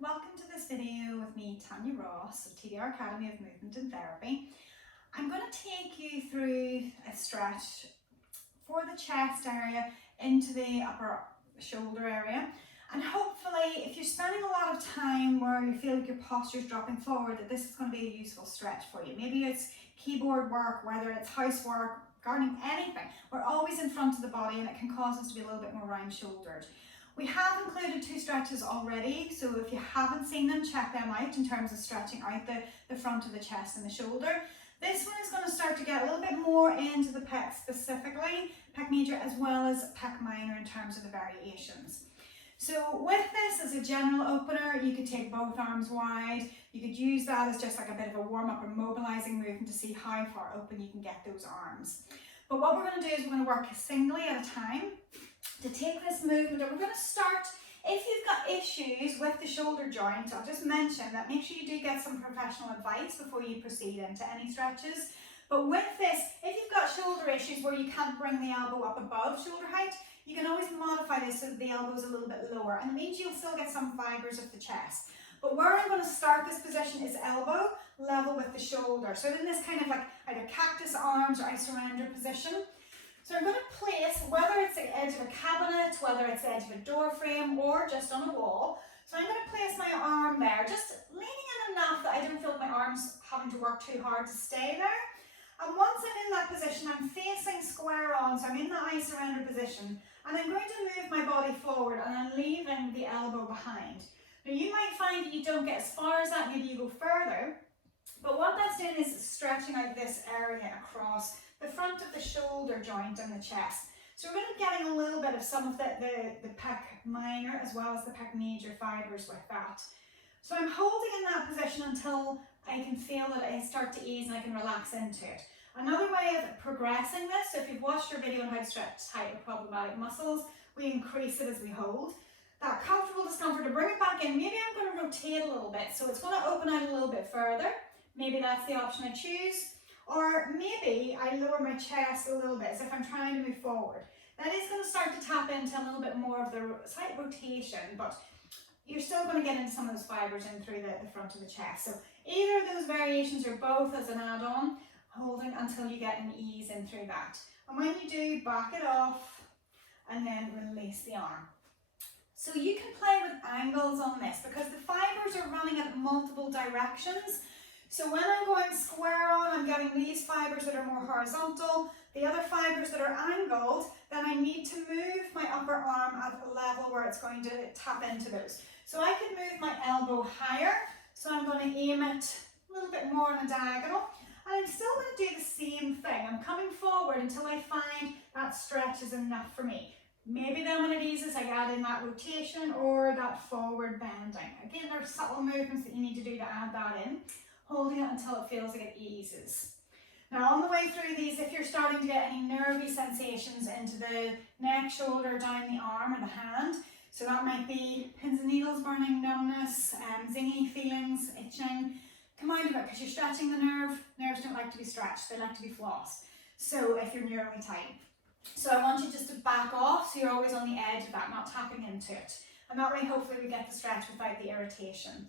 Welcome to this video with me, Tanya Ross of TDR Academy of Movement and Therapy. I'm going to take you through a stretch for the chest area into the upper shoulder area, and hopefully if you're spending a lot of time where you feel like your posture is dropping forward, that this is going to be a useful stretch for you. Maybe it's keyboard work, whether it's housework, gardening, anything. We're always in front of the body and it can cause us to be a little bit more round shouldered. We have included two stretches already, so if you haven't seen them, check them out in terms of stretching out the front of the chest and the shoulder. This one is going to start to get a little bit more into the pec specifically, pec major as well as pec minor in terms of the variations. So with this as a general opener, you could take both arms wide. You could use that as just like a bit of a warm-up or mobilizing movement to see how far open you can get those arms. But what we're going to do is we're going to work singly at a time to take this movement, and we're going to start, if you've got issues with the shoulder joint, I'll just mention that make sure you do get some professional advice before you proceed into any stretches. But with this, if you've got shoulder issues where you can't bring the elbow up above shoulder height, you can always modify this so that the elbow is a little bit lower, and it means you'll still get some fibers of the chest. But where I'm going to start this position is elbow level with the shoulder. So in this kind of like either cactus arms or I surrender position. So I'm going to place, whether it's the edge of a cabinet, whether it's the edge of a door frame, or just on a wall. So I'm going to place my arm there, just leaning in enough that I don't feel my arms having to work too hard to stay there. And once I'm in that position, I'm facing square on, so I'm in the I surrender position, and I'm going to move my body forward and I'm leaving the elbow behind. Now you might find that you don't get as far as that, maybe you go further, but what that's doing is stretching out this area across the front of the shoulder joint and the chest. So we're going to be getting a little bit of some of the pec minor as well as the pec major fibers with that. So I'm holding in that position until I can feel that I start to ease and I can relax into it. Another way of progressing this, so if you've watched our video on how to stretch tight or problematic muscles, we increase it as we hold. That comfortable discomfort, to bring it back in, maybe I'm going to rotate a little bit, so it's going to open out a little bit further. Maybe that's the option I choose. Or maybe I lower my chest a little bit as if I'm trying to move forward. That is going to start to tap into a little bit more of the slight rotation, but you're still going to get into some of those fibers in through the front of the chest. So either of those variations or both as an add-on, holding until you get an ease in through that. And when you do, back it off and then release the arm. So you can play with angles on this because the fibers are running at multiple directions. So when I'm going square on, I'm getting these fibers that are more horizontal, the other fibers that are angled, then I need to move my upper arm at a level where it's going to tap into those. So I could move my elbow higher, so I'm going to aim it a little bit more on a diagonal, and I'm still going to do the same thing. I'm coming forward until I find that stretch is enough for me. Maybe then when it eases, I add in that rotation or that forward bending. Again, there are subtle movements that you need to do to add that in, holding it until it feels like it eases. Now on the way through these, if you're starting to get any nervy sensations into the neck, shoulder, down the arm or the hand, so that might be pins and needles, burning, numbness, zingy feelings, itching, come out of it because you're stretching the nerve. Nerves don't like to be stretched, they like to be flossed. So if you're neurally tight. So I want you just to back off so you're always on the edge of that, not tapping into it. And that way hopefully we get the stretch without the irritation.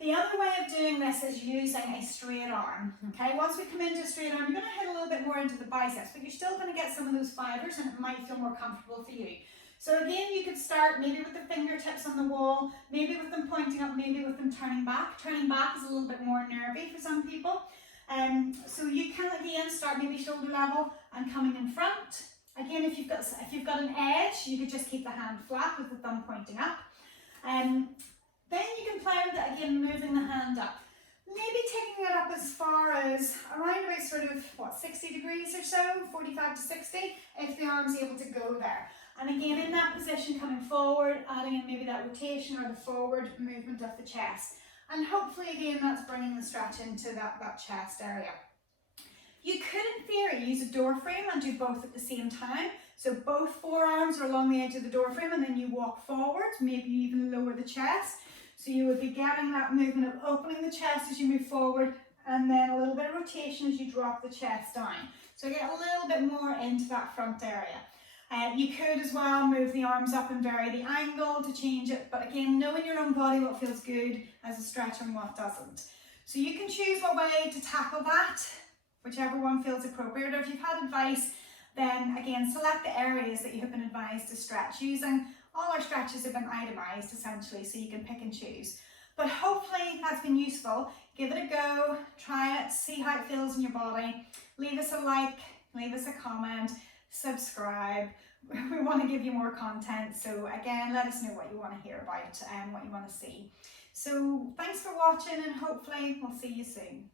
The other way of doing this is using a straight arm. Okay, once we come into a straight arm, you're going to hit a little bit more into the biceps, but you're still going to get some of those fibers and it might feel more comfortable for you. So again, you could start maybe with the fingertips on the wall, maybe with them pointing up, maybe with them turning back. Turning back is a little bit more nervy for some people. So you can again start maybe shoulder level and coming in front. Again, if you've got an edge, you could just keep the hand flat with the thumb pointing up. Then you can play with it again, moving the hand up. Maybe taking it up as far as around about sort of, 60 degrees or so, 45 to 60, if the arm's able to go there. And again, in that position, coming forward, adding in maybe that rotation or the forward movement of the chest. And hopefully, again, that's bringing the stretch into that chest area. You could, in theory, use a door frame and do both at the same time. So both forearms are along the edge of the door frame and then you walk forward, maybe you even lower the chest. So you would be getting that movement of opening the chest as you move forward and then a little bit of rotation as you drop the chest down. So get a little bit more into that front area. You could as well move the arms up and vary the angle to change it, but again, know in your own body what feels good as a stretch and what doesn't. So you can choose what way to tackle that, whichever one feels appropriate, or if you've had advice, then again, select the areas that you have been advised to stretch using. All our stretches have been itemized essentially, so you can pick and choose. But hopefully that's been useful. Give it a go, try it, see how it feels in your body. Leave us a like, leave us a comment, subscribe. We want to give you more content, so again, let us know what you want to hear about and what you want to see. So thanks for watching, and hopefully we'll see you soon.